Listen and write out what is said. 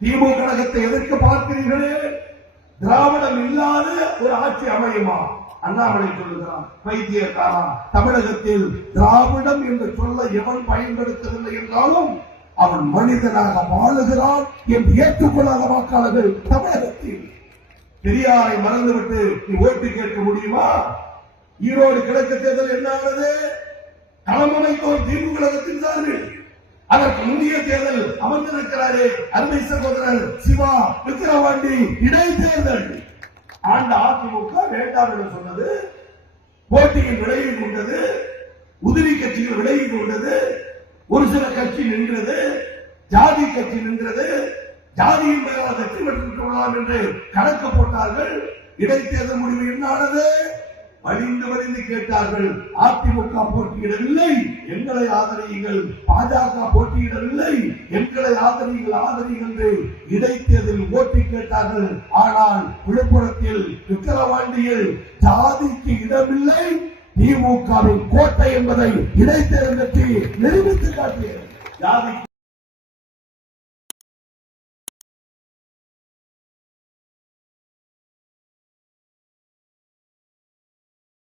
திமுக கழகத்தை எதிர்க்க பார்க்கிறீர்களே, திராவிடம் இல்லாத ஒரு ஆட்சி அமையுமா? அண்ணாமலை சொல்லுகிறான், பைத்தியக்காரா, தமிழகத்தில் திராவிடம் என்று சொல்ல எவன் பயன்படுத்தவில்லை என்றாலும் அவன் மனிதனாக வாழுகிறான் என்று ஏற்றுக்கொள்ளாத வாக்காளர்கள் தமிழகத்தில். பெரியாரை மறந்துவிட்டு நீ ஓட்டு கேட்க முடியுமா? ஈரோடு கிழக்கு தேர்தல் என்ன ஆனது? களமமைத்தோர் திமுக கழகத்தின் சார்பில். அதற்கு முந்தைய தேர்தல் அமர்ந்திருக்கிறாரே அருமை சகோதரர் சிவா விக்கிரவாண்டி இடைத்தேர்தல். ஆண்ட அதிமுக வேண்டாம் என்று சொன்னது, போட்டியில் விலகி கொண்டது, உதிரி கட்சிகள் விலகி கொண்டது, ஒரு சில கட்சி நின்றது, ஜாதி கட்சி நின்றது, ஜாதியின் பெயரால் வெற்றி பெற்றுள்ளோம் என்று கணக்கு போட்டார்கள். இடைத்தேர்தல் முடிவு என்ன ஆனது? வலிந்து வலிந்து கேட்டார்கள். அதிமுக போட்டியிடவில்லை, எங்களை ஆதரியுங்கள். பாஜக போட்டியிடவில்லை, எங்களை ஆதரியுங்கள் என்று இடைத்தேர்தலில் ஓட்டு கேட்டார்கள். ஆனால் விழுப்புரத்தில் விக்கிரவாண்டியில் ஜாதிக்கு இடமில்லை, திமுகவின் கோட்டை என்பதை இடைத்தேர்தல் நிரூபித்து காட்டியது. ஜாதி